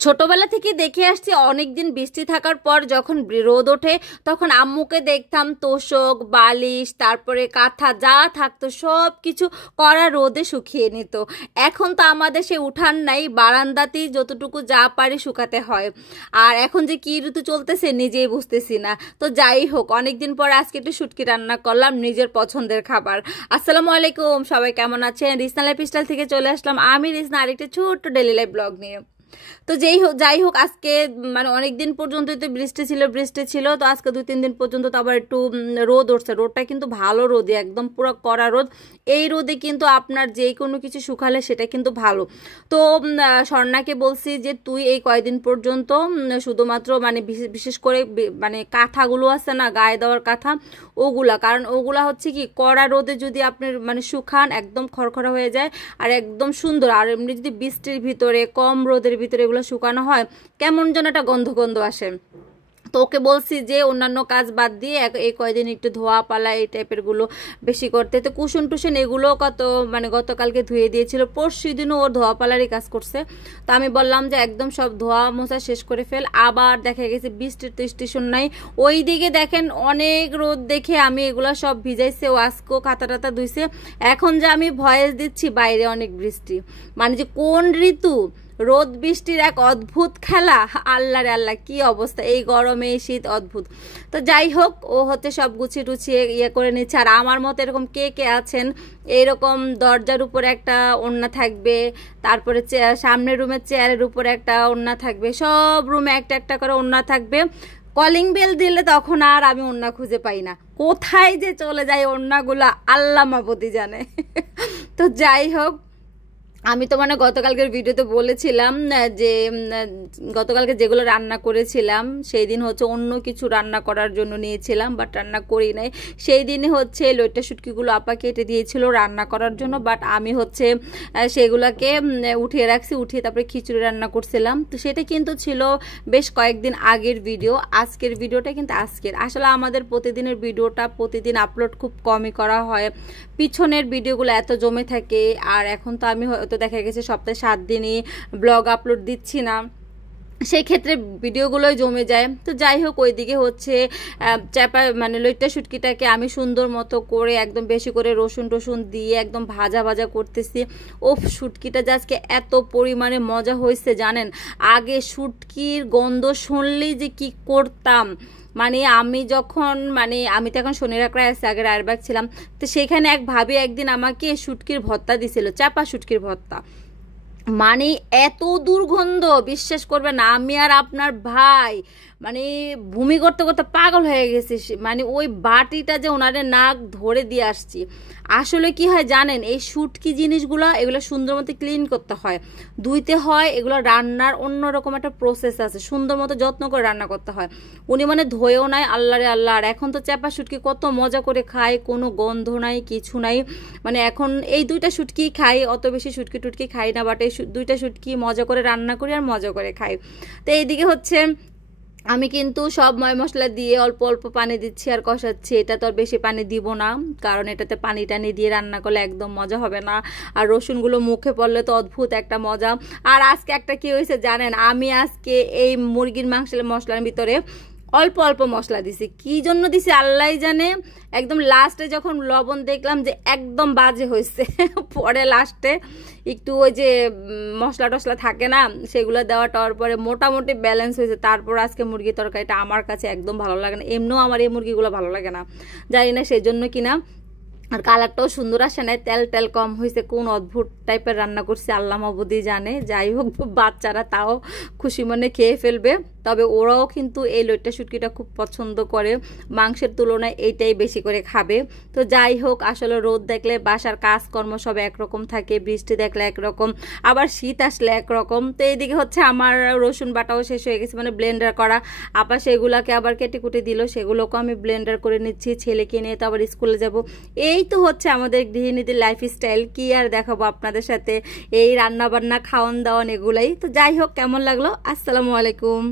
ছোটবেলা থেকে দেখে আসছি অনেকদিন বৃষ্টি থাকার পর যখন রোদ ওঠে তখন আম্মুকে দেখতাম তোশক বালিশ তারপরে কাঁথা যা থাকতো সব কিছু কড়া রোদে শুকিয়ে নিত। এখন তো আমাদের সে উঠান নাই, বারান্দাতেই যতটুকু যা পারি শুকাতে হয়। আর এখন যে কি ঋতু চলতেছে নিজেই বুঝতেছি না। তো যাই হোক, অনেকদিন পর আজকে একটু শুটকি রান্না করলাম, নিজের পছন্দের খাবার। আসসালামু আলাইকুম, সবাই কেমন আছেন? রিসনা লাইফস্টাইল থেকে চলে আসলাম আমি রিসনা, আরেকটা ছোট্ট ডেলি লাইফ ব্লগ নিয়ে। তো যাই হোক আজকে মানে অনেক দিন পর্যন্ত তো বৃষ্টি ছিল, তো আজকে 2-3 দিন পর্যন্ত তো আবার একটু রোদ উঠছে। রোদটা কিন্তু ভালো রোদে, একদম পুরো কড়া রোদ। এই রোদে কিন্তু আপনার যে কোনো কিছু শুকালে সেটা কিন্তু ভালো। তো স্বর্ণাকে বলছি যে তুই এই কয়দিন পর্যন্ত শুধুমাত্র মানে বিশেষ করে মানে কাঁথাগুলো আছে না, গায়ে দেওয়ার কাঁথা, কারণ ওগুলা হচ্ছে কি কড়া রোদে যদি আপনি মানে শুকান একদম খড়খড়া হয়ে যায় আর একদম সুন্দর। আর এমনি যদি বৃষ্টির ভিতরে কম রোদের ভিতরে এগুলো শুকানো হয় কেমন যেন একটা গন্ধ গন্ধ আসে। তো ওকে বলছি যে অন্যান্য কাজ বাদ দিয়ে এই কয়দিন একটু ধোয়া পালা এই টাইপের গুলো বেশি করতে। তো কুশন টুসন এগুলো মানে গতকালকে ধুয়ে দিয়েছিল, পরশু দিনও ওর ধোয়া পালারই কাজ করছে। তো আমি বললাম যে একদম সব ধোয়া মোছা শেষ করে ফেল। আবার দেখা গেছে বৃষ্টির তো স্টেশন নাই, ওই দিকে দেখেন অনেক রোদ দেখে আমি এগুলো সব ভিজাইছে, ও আজকেও খাতা টাতা ধুইছে। এখন যে আমি ভয়েস দিচ্ছি বাইরে অনেক বৃষ্টি, মানে যে কোন ঋতু রোদ বৃষ্টির এক অদ্ভুত খেলা। আল্লাহ রে আল্লাহ, কি অবস্থা এই গরমে এই শীত, অদ্ভুত। তো যাই হোক, ও হচ্ছে সব গুছিয়ে টুছিয়ে করে নিচ্ছে। আর আমার মতো এরকম কে কে আছেন এইরকম দরজার উপরে একটা ওড়না থাকবে, তারপরে সামনের রুমের চেয়ারের উপরে একটা ওড়না থাকবে, সব রুমে একটা একটা করে ওড়না থাকবে। কলিং বেল দিলে তখন আর আমি ওড়না খুঁজে পাই না, কোথায় যে চলে যায় ওড়নাগুলা আল্লাহ মাবুদি জানে। তো যাই হোক, আমি তো মানে গতকালকের ভিডিওতে বলেছিলাম যে গতকালকে যেগুলো রান্না করেছিলাম সেই দিন হচ্ছে অন্য কিছু রান্না করার জন্য নিয়েছিলাম, বাট রান্না করি নাই। সেই দিনে হচ্ছে লইট্টা শুটকিগুলো আপা কেটে দিয়েছিল রান্না করার জন্য, বাট আমি হচ্ছে সেগুলোকে উঠিয়ে রাখছি, উঠিয়ে তারপরে খিচুড়ি রান্না করছিলাম। তো সেটা কিন্তু ছিল বেশ কয়েকদিন আগের ভিডিও। আজকের ভিডিওটা কিন্তু আসলে আমাদের প্রতিদিনের ভিডিওটা প্রতিদিন আপলোড খুব কমই করা হয়, পিছনের ভিডিওগুলো এত জমে থাকে। আর এখন তো আমি তো দেখা গেছে সপ্তাহে 7 দিনই ব্লগ আপলোড দিচ্ছি না, সেই ক্ষেত্রে ভিডিওগুলোই জমে যায়। তো যাই হোক, ওইদিকে হচ্ছে চাপা মানে লইট্টা শুটকিটাকে আমি সুন্দর মতো করে একদম বেশি করে রসুন টসুন দিয়ে একদম ভাজা ভাজা করতেছি। শুটকিটা যে আজকে এত পরিমাণে মজা হয়েছে জানেন, আগে শুটকির গন্ধ শুনলেই যে কি করতাম। মানে আমি তো এখন শনিরাকড়ায় আছি, আগে রায়েরবাগ ছিলাম। তো সেখানে এক ভাবি একদিন আমাকে শুটকির ভর্তা দিছিল, চাপা শুটকির ভর্তা। মানে এত দুর্গন্ধ বিশ্বাস করবে না, আমি আর আপনার ভাই মানে ভূমি করতে করতে পাগল হয়ে গেছি। মানে ওই বাটিটা যে ওনারে নাক ধরে দিয়ে আসছি। আসলে কি হয় জানেন, এই শুটকি জিনিসগুলো এগুলো সুন্দর মতো ক্লিন করতে হয়, ধুইতে হয়, এগুলো রান্নার অন্যরকম একটা প্রসেস আছে, সুন্দর মতো যত্ন করে রান্না করতে হয়। উনি মানে ধোয়েও নাই, আল্লাহ রে আল্লাহ। আর এখন তো চাপা শুটকি কত মজা করে খায়, কোনো গন্ধ নাই কিছু নাই। মানে এখন এই 2টা শুটকি খাই, অত বেশি শুটকি টুটকি খাই না, বাট এই 2টা শুটকি মজা করে রান্না করি আর মজা করে খাই। তো এইদিকে হচ্ছে আমি কিন্তু সব ময় মশলা দিয়ে অল্প অল্প পানি দিচ্ছি আর কষাচ্ছি। এটা তো আর বেশি পানি দিব না, কারণ এটাতে পানি টানি দিয়ে রান্না করলে একদম মজা হবে না। আর রসুনগুলো মুখে পড়লে তো অদ্ভুত একটা মজা। আর আজকে একটা কি হয়েছে জানেন, আমি আজকে এই মুরগির মাংসের মশলার ভিতরে অল্প অল্প মশলা দিছি, কি জন্য দিছি আল্লাহ জানে। একদম লাস্টে যখন লবণ দেখলাম যে একদম বাজে হয়েছে, পরে লাস্টে একটু ওই যে মশলা টশলা থাকে না সেগুলো দেওয়ার পরে মোটামুটি ব্যালেন্স হয়েছে। তারপর আজকে মুরগি তরকারিটা আমার কাছে একদম ভালো লাগে না, এমনিও আমার এই মুরগিগুলো ভালো লাগে না, জানি না সেই জন্য কিনা। আর কালারটাও সুন্দর আসে নাই, তেল কম হয়েছে, কোন অদ্ভুত টাইপের রান্না করছে আল্লাহ মাবুদি জানে। যাই হোক, বাচ্চারা তাও খুশি মনে খেয়ে ফেলবে। তবে ওরাও কিন্তু এই লইট্টা শুটকিটা খুব পছন্দ করে, মাংসের তুলনায় এইটাই বেশি করে খাবে। তো যাই হোক, আসলে রোদ দেখলে বাসার কাজকর্ম সব একরকম থাকে, বৃষ্টি দেখলে একরকম, আবার শীত আসলে একরকম। তো এইদিকে হচ্ছে আমার রসুন বাটাও শেষ হয়ে গেছে, মানে ব্লেন্ডার করা। আপা সেগুলোকে আবার কেটে কুটে দিল, সেগুলোকেও আমি ব্লেন্ডার করে নিচ্ছি, ছেলেকে নিয়ে তো আবার স্কুলে যাব। এই তো হচ্ছে আমাদের গৃহিণীদের লাইফস্টাইল, কি আর দেখাবো আপনাদের সাথে, এই রান্না বান্না খাওয়ান দাওয়ান এগুলাই। তো যাই হোক, কেমন লাগলো? আসসালামু আলাইকুম।